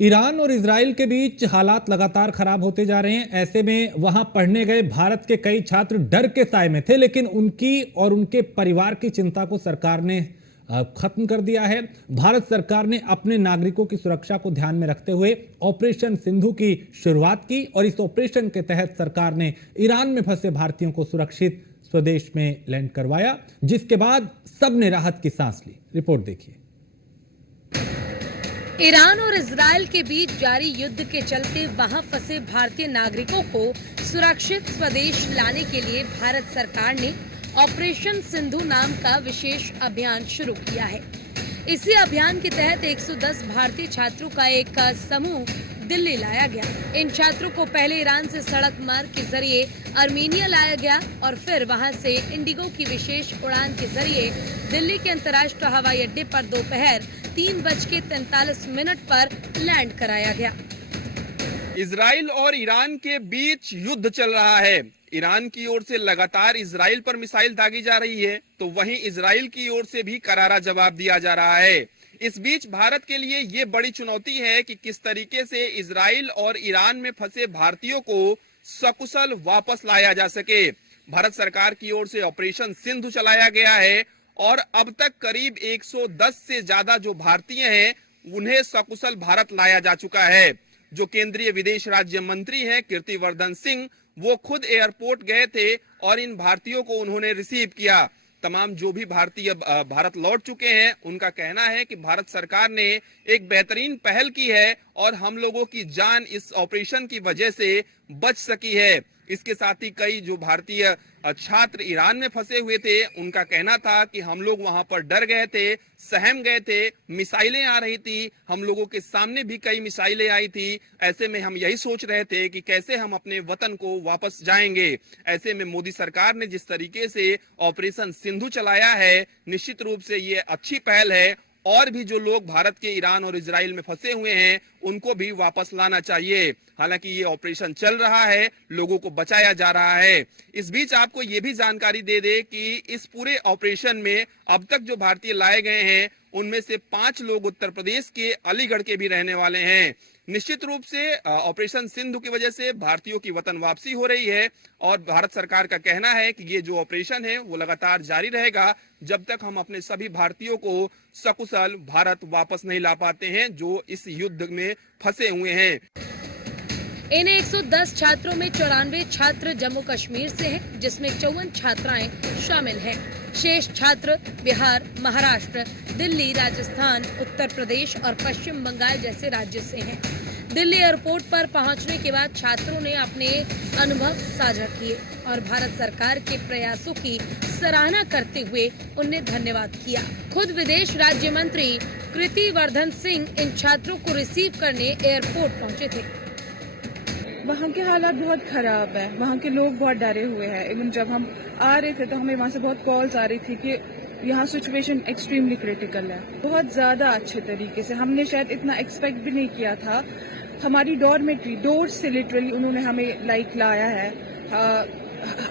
Iran और Israel के बीच हालात लगातार खराब होते जा रहे हैं। ऐसे में वहां पढ़ने गए भारत के कई छात्र डर के साए में थे, लेकिन उनकी और उनके परिवार की चिंता को सरकार ने खत्म कर दिया है। भारत सरकार ने अपने नागरिकों की सुरक्षा को ध्यान में रखते हुए ऑपरेशन सिंधु की शुरुआत की और इस ऑपरेशन के तहत सरकार ने ईरान में फंसे भारतीयों को सुरक्षित स्वदेश में लैंड करवाया, जिसके बाद सबने राहत की सांस ली। रिपोर्ट देखिए। ईरान और इजराइल के बीच जारी युद्ध के चलते वहां फंसे भारतीय नागरिकों को सुरक्षित स्वदेश लाने के लिए भारत सरकार ने ऑपरेशन सिंधु नाम का विशेष अभियान शुरू किया है। इसी अभियान के तहत 110 भारतीय छात्रों का एक समूह दिल्ली लाया गया। इन छात्रों को पहले ईरान से सड़क मार्ग के जरिए आर्मेनिया लाया गया और फिर वहां से इंडिगो की विशेष उड़ान के जरिए दिल्ली के अंतर्राष्ट्रीय हवाई अड्डे पर दोपहर 3:43 पर लैंड कराया गया। इजराइल और ईरान के बीच युद्ध चल रहा है। ईरान की ओर से लगातार इजराइल पर मिसाइल दागी जा रही है, तो वहीं इजराइल की ओर से भी करारा जवाब दिया जा रहा है। इस बीच भारत के लिए ये बड़ी चुनौती है कि किस तरीके से इजराइल और ईरान में फंसे भारतीयों को सकुशल वापस लाया जा सके। भारत सरकार की ओर से ऑपरेशन सिंधु चलाया गया है और अब तक करीब 110 से ज्यादा जो भारतीय हैं उन्हें सकुशल भारत लाया जा चुका है। जो केंद्रीय विदेश राज्य मंत्री हैं कीर्तिवर्धन सिंह, वो खुद एयरपोर्ट गए थे और इन भारतीयों को उन्होंने रिसीव किया। तमाम जो भी भारतीय भारत लौट चुके हैं उनका कहना है कि भारत सरकार ने एक बेहतरीन पहल की है और हम लोगों की जान इस ऑपरेशन की वजह से बच सकी है। इसके साथ ही कई जो भारतीय छात्र ईरान में फंसे हुए थे उनका कहना था कि हम लोग वहां पर डर गए थे, सहम गए थे, मिसाइलें आ रही थी, हम लोगों के सामने भी कई मिसाइलें आई थी। ऐसे में हम यही सोच रहे थे कि कैसे हम अपने वतन को वापस जाएंगे। ऐसे में मोदी सरकार ने जिस तरीके से ऑपरेशन सिंधु चलाया है, निश्चित रूप से ये अच्छी पहल है और भी जो लोग भारत के ईरान और इजराइल में फंसे हुए हैं उनको भी वापस लाना चाहिए। हालांकि ये ऑपरेशन चल रहा है, लोगों को बचाया जा रहा है। इस बीच आपको ये भी जानकारी दे दे कि इस पूरे ऑपरेशन में अब तक जो भारतीय लाए गए हैं उनमें से 5 लोग उत्तर प्रदेश के अलीगढ़ के भी रहने वाले हैं। निश्चित रूप से ऑपरेशन सिंधु की वजह से भारतीयों की वतन वापसी हो रही है और भारत सरकार का कहना है कि ये जो ऑपरेशन है वो लगातार जारी रहेगा जब तक हम अपने सभी भारतीयों को सकुशल भारत वापस नहीं ला पाते हैं जो इस युद्ध में फंसे हुए हैं। इन 110 छात्रों में 94 छात्र जम्मू कश्मीर से हैं, जिसमें 54 छात्राएं शामिल हैं। शेष छात्र बिहार, महाराष्ट्र, दिल्ली, राजस्थान, उत्तर प्रदेश और पश्चिम बंगाल जैसे राज्य से हैं। दिल्ली एयरपोर्ट पर पहुंचने के बाद छात्रों ने अपने अनुभव साझा किए और भारत सरकार के प्रयासों की सराहना करते हुए उन्हें धन्यवाद किया। खुद विदेश राज्य मंत्री कीर्तिवर्धन सिंह इन छात्रों को रिसीव करने एयरपोर्ट पहुंचे थे। वहाँ के हालात बहुत खराब है, वहाँ के लोग बहुत डरे हुए हैं। इवन जब हम आ रहे थे तो हमें वहाँ से बहुत कॉल्स आ रही थी कि यहाँ सिचुएशन एक्सट्रीमली क्रिटिकल है। बहुत ज़्यादा अच्छे तरीके से, हमने शायद इतना एक्सपेक्ट भी नहीं किया था। हमारी डॉर्मेट्री डोर से लिटरली उन्होंने हमें लाया है।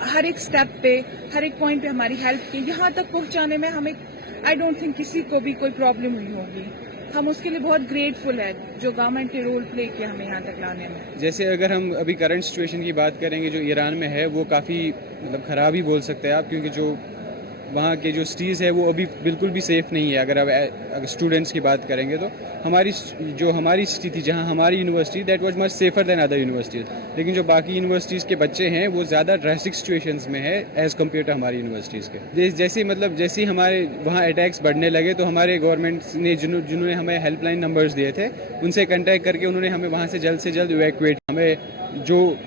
हर एक स्टेप पे, हर एक पॉइंट पे हमारी हेल्प की। यहाँ तक पहुँचाने में हमें आई डोंट थिंक किसी को भी कोई प्रॉब्लम हुई होगी। हम उसके लिए बहुत ग्रेटफुल है जो गवर्नमेंट ने रोल प्ले किया हमें यहाँ तक लाने में। जैसे अगर हम अभी करंट सिचुएशन की बात करेंगे जो ईरान में है वो काफ़ी मतलब ख़राब ही बोल सकते हैं आप, क्योंकि जो वहाँ के जो सिटीज़ है वो अभी बिल्कुल भी सेफ़ नहीं है। अगर स्टूडेंट्स की बात करेंगे तो हमारी सिटी थी जहाँ हमारी university that was much safer than other universities, लेकिन जो बाकी यूनिवर्सिटीज़ के बच्चे हैं वो ज़्यादा ड्रास्टिक सिचुएशंस में है एज़ कम्पेयर टू हमारी यूनिवर्सिटीज़ के। जैसे हमारे वहाँ अटैक्स बढ़ने लगे तो हमारे गवर्नमेंट ने जिन्होंने हमें हेल्पलाइन नंबर्स दिए थे उनसे कॉन्टैक्ट करके उन्होंने हमें वहाँ से जल्द इवैक्यूएट, हमें जो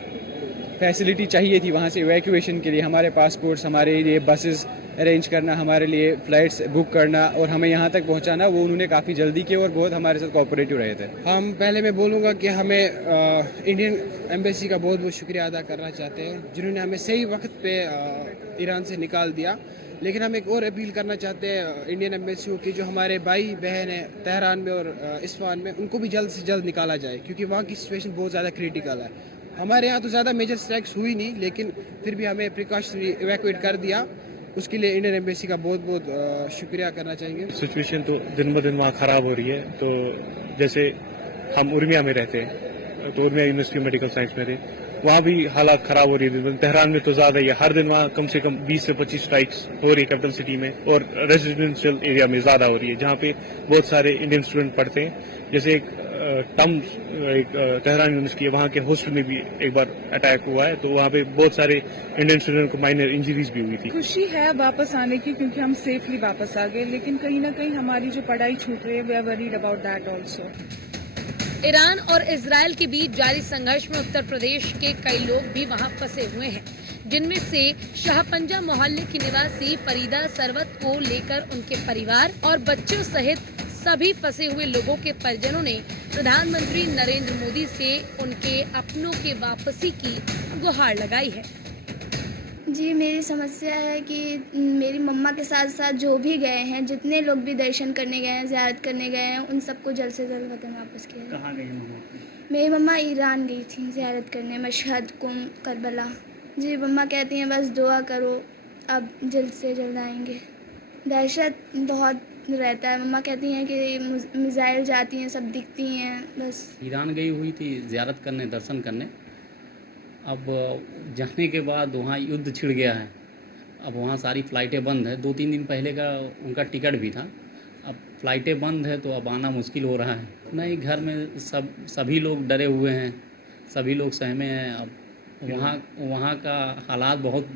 फैसिलिटी चाहिए थी वहाँ से इवैक्यूएशन के लिए, हमारे पासपोर्ट्स, हमारे लिए बसेस अरेंज करना, हमारे लिए फ़्लाइट्स बुक करना और हमें यहाँ तक पहुँचाना, वो उन्होंने काफ़ी जल्दी किया और बहुत हमारे साथ कोऑपरेटिव रहे थे। हम पहले मैं बोलूँगा कि हमें इंडियन एम्बेसी का बहुत बहुत शुक्रिया अदा करना चाहते हैं जिन्होंने हमें सही वक्त पे ईरान से निकाल दिया। लेकिन हम एक और अपील करना चाहते हैं इंडियन एम्बेसी की, जो हमारे भाई बहन हैं तेहरान में और इस्फहान में, उनको भी जल्द से जल्द निकाला जाए क्योंकि वहाँ की सिचुएशन बहुत ज़्यादा क्रिटिकल है। हमारे यहाँ तो ज़्यादा मेजर स्ट्राइक्स हुई नहीं, लेकिन फिर भी हमें प्रिकॉशनरी इवैक्यूएट कर दिया। उसके लिए इंडियन एम्बेसी का बहुत बहुत शुक्रिया करना चाहेंगे। सिचुएशन तो दिन ब दिन वहाँ ख़राब हो रही है, तो जैसे हम उर्मिया में रहते हैं, तो Urmia university of medical science में थे, वहाँ भी हालात खराब हो रही है। तेहरान में तो ज्यादा ही है, हर दिन वहाँ कम से कम 20 से 25 स्ट्राइक्स हो रही है कैपिटल सिटी में, और रेजिडेंशियल एरिया में ज्यादा हो रही है जहाँ पे बहुत सारे इंडियन स्टूडेंट पढ़ते हैं। जैसे एक तेहरान यूनिवर्सिटी है, वहाँ के हॉस्टल में भी एक बार अटैक हुआ है, तो वहाँ पे बहुत सारे इंडियन स्टूडेंट को माइनर इंजरीज भी हुई थी। खुशी है वापस आने की क्योंकि हम सेफली वापस आ गए, लेकिन कहीं ना कहीं हमारी जो पढ़ाई छूट रही है, we are worried about that also. Iran और इजराइल के बीच जारी संघर्ष में उत्तर प्रदेश के कई लोग भी वहां फंसे हुए हैं, जिनमें से शाहपंजा मोहल्ले की निवासी फरीदा सरवत को लेकर उनके परिवार और बच्चों सहित सभी फंसे हुए लोगों के परिजनों ने प्रधानमंत्री नरेंद्र मोदी से उनके अपनों के वापसी की गुहार लगाई है। जी, मेरी समस्या है कि मेरी मम्मा के साथ साथ जो भी गए हैं, जितने लोग भी दर्शन करने गए हैं, ज़ियारत करने गए हैं, उन सबको जल्द से जल्द वतन वापस किया जाए। कहाँ गई मम्मा? मेरी मम्मा ईरान गई थी ज़ियारत करने, मशहद, कुम, करबला। जी, मम्मा कहती हैं बस दुआ करो, अब जल्द से जल्द आएंगे। दहशत बहुत रहता है, मम्मा कहती हैं कि मिसाइल जाती हैं, सब दिखती हैं, बस। ईरान गई हुई थी ज़ियारत करने, दर्शन करने। अब जाने के बाद वहाँ युद्ध छिड़ गया है, अब वहाँ सारी फ़्लाइटें बंद है। 2-3 दिन पहले का उनका टिकट भी था, अब फ़्लाइटें बंद है तो अब आना मुश्किल हो रहा है। नहीं, घर में सभी लोग डरे हुए हैं, सभी लोग सहमे हैं। अब वहाँ का हालात बहुत,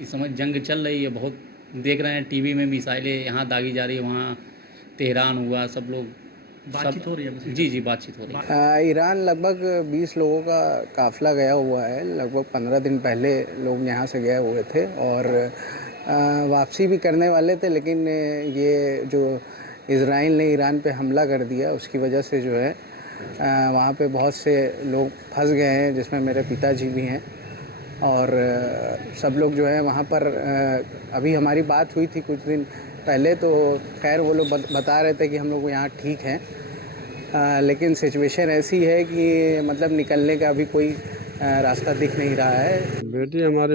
इस समय जंग चल रही है, बहुत देख रहे हैं टीवी में, मिसाइलें यहाँ दागी जा रही है, वहाँ तेहरान हुआ, सब लोग बातचीत हो रही है। जी, बातचीत हो रही है। ईरान लगभग 20 लोगों का काफ़िला गया हुआ है। लगभग 15 दिन पहले लोग यहाँ से गए हुए थे और वापसी भी करने वाले थे, लेकिन ये जो इजराइल ने ईरान पे हमला कर दिया उसकी वजह से जो है वहाँ पे बहुत से लोग फंस गए हैं, जिसमें मेरे पिताजी भी हैं। और सब लोग जो है वहाँ पर अभी हमारी बात हुई थी कुछ दिन पहले, तो खैर वो लोग बता रहे थे कि हम लोग यहाँ ठीक हैं, लेकिन सिचुएशन ऐसी है कि मतलब निकलने का अभी कोई रास्ता दिख नहीं रहा है। बेटी हमारे